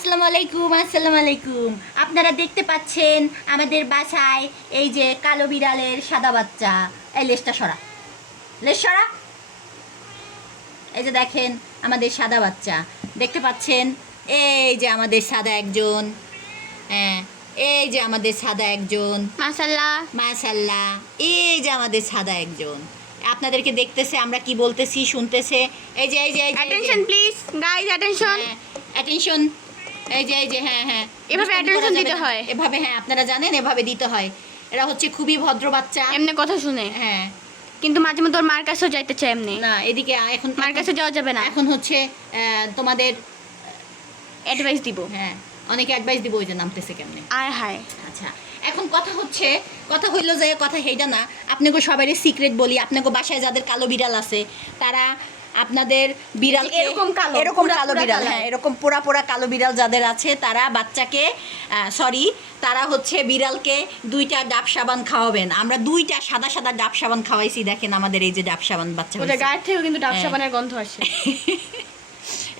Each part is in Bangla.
আসসালামু আলাইকুম। আসসালামু আলাইকুম। আপনারা দেখতে পাচ্ছেন আমাদের বাসায় এই যে কালো বিড়ালের সাদা বাচ্চা। এই লেজটা সরা, লেজ সরা। এই যে দেখেন আমাদের সাদা বাচ্চা দেখতে পাচ্ছেন। এই যে আমাদের সাদা একজন, হ্যাঁ এই যে আমাদের সাদা একজন, মাশাআল্লাহ মাশাআল্লাহ। এই যে আমাদের সাদা একজন আপনাদেরকে দেখতেছে, আমরা কি বলতেছি শুনতেছে। এই যে এই যে attention please guys, attention attention. এই যে হ্যাঁ হ্যাঁ, এভাবে অ্যাটেনশন দিতে হয়। এভাবে, হ্যাঁ আপনারা জানেন এভাবে দিতে হয়। এরা হচ্ছে খুবই ভদ্র বাচ্চা, এমনি কথা শুনে। হ্যাঁ কিন্তু মাঝে মধ্যে ওর মার কাছেও যাইতে চায় এমনি। না এদিকে এখন মার কাছে যাওয়া যাবে না। এখন হচ্ছে তোমাদের অ্যাডভাইস দিব। হ্যাঁ অনেকে অ্যাডভাইস দিব, ওই যে নামতেছে কেমনে। আয় হায়। আচ্ছা এখন কথা হচ্ছে, কথা হইলো যে কথা সেইটা না, আপনাকে সবারই সিক্রেট বলি। আপনাকে বাসায় যাদের কালো বিড়াল আছে তারা আপনাদের বিড়াল এরকম কালো, এরকম পুরা কালো পুরা বিড়াল, কালো। হ্যাঁ এরকম পোড়া পোড়া কালো বিড়াল যাদের আছে তারা বাচ্চাকে তারা হচ্ছে বিড়ালকে 2টা ডাব সাবান খাওয়াবেন। আমরা 2টা সাদা সাদা ডাব সাবান খাওয়াইছি। দেখেন আমাদের এই যে ডাব সাবান বাচ্চা ওদের হয়েছে। গায়ের থেকেও কিন্তু ডাব হ্যাঁ। সাবানের গন্ধ আসে।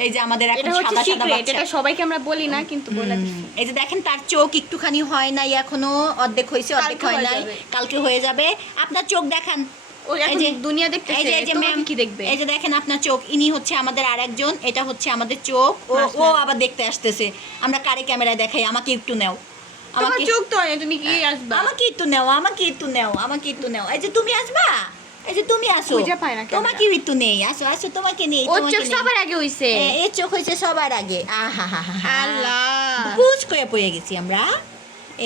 এই যে আমাদের এখন এটা হচ্ছে সাদা সাদা সিক্রেট, বাচ্চা। এটা সবাইকে আমরা বলি না কিন্তু বলে দিছি। এই যে দেখেন তার চোখ একটুখানি হয় নাই এখনো, অর্ধেক হয়েছে অর্ধেক কালকে হয় হয়ে নাই, যাবে। কালকে হয়ে যাবে। আপনার চোখ দেখান। ও এই এখন যে দুনিয়া দেখতেছে, এই যে তোমাকে ম্যাম কি দেখবে? এই যে দেখেন আপনার চোখ। ইনি হচ্ছে আমাদের আরেকজন, এটা হচ্ছে আমাদের চোখ। ও ও মাশাআল্লাহ। আবার দেখতে আসতেছে। আমরা কারে ক্যামেরায় দেখাই, আমাকে একটু নাও, তোমার আমাকে চোখ তো হয়, তুমি কি আসবা? আমাকে একটু নাও, আমাকে একটু নাও, আমাকে একটু নাও। এই যে তুমি আসবা, এই যে তুমি আসো, খুঁজে পায় না ক্যামেরা। তোমাকে একটু নেই, আসো আসো, তোমাকে নেই, ওর তোমাকে চোখ নেই। সবার আগে হইছে। এর চোখ হয়েছে সবার আগে। আহা হা হা হা, আল্লাহ। বুঝ করে পড়ে গেছি আমরা।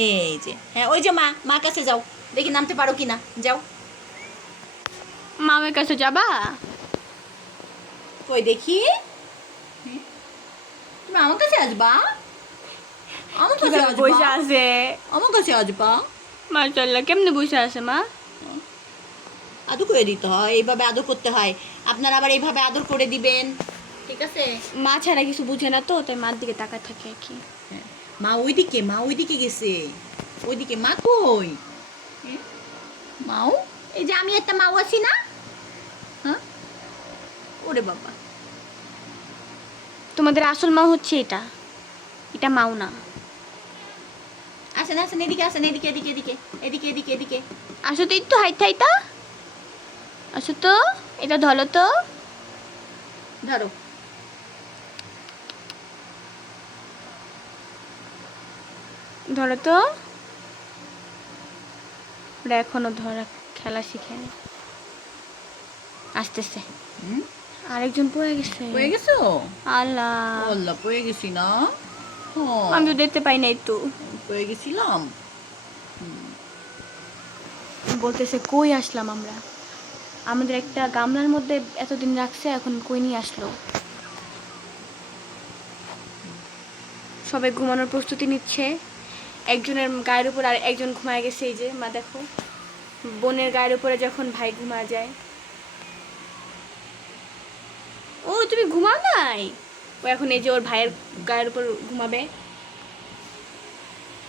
এই যে হ্যাঁ ওই যে মার কাছে যাও, দেখি নামতে পারো কিনা, যাও। মামের কাছে যাবা? কই দেখি, তুমি আমার কাছে আসবা, আমার কাছে কিভাবে বইসা আসবা, আছে? আমার কাছে আসবা। মাশাআল্লাহ, কেমনে বইসা আছে মা? আদর করে দিতে হয়, এইভাবে আদর করতে হয়। আপনারা আবার এইভাবে আদর করে দিবেন, ঠিক আছে? মা ছাড়া কিছু বুঝে না তো, তাই মার দিকে তাকায় থাকে আর কি। হ্যাঁ, মা ওইদিকে গেছে, ওইদিকে মা কই? মাও, এই যে আমি একটা মাও আছি না, হ্যাঁ ওরে বাবা। তোমাদের আসল মা হচ্ছে এটা, এটা মাও না। আসেন আসেন, এদিকে আসেন, এদিকে এদিকে এদিকে এদিকে এদিকে এদিকে। আসো তো একটু হাইট হাইটা, আসো তো, এটা ধরো তো। ধরো, ধরো তো। ওরা এখনো ধরা খেলা শিখে আসতেছে। আরেকজন পড়ে গেছে। পড়ে গেছো? আল্লাহ, আল্লাহ, পড়ে গেছি না? আমি তো দেখতে পাই নাই তো। পড়ে গেছিলাম। বলতেছে কই আসলাম আমরা, আমাদের একটা গামলার মধ্যে এতদিন রাখছে, এখন কই নিয়ে আসলো। সবাই ঘুমানোর প্রস্তুতি নিচ্ছে। একজনের গায়ের উপর আর একজন ঘুমায় গেছে। এই যে মা দেখো, বোনের গায়ের উপরে যখন ভাই ঘুমায় যায়। ও তুমি ঘুমাও নাই? ও এখন এই যে ওর ভাইয়ের গায়ের উপর ঘুমাবে।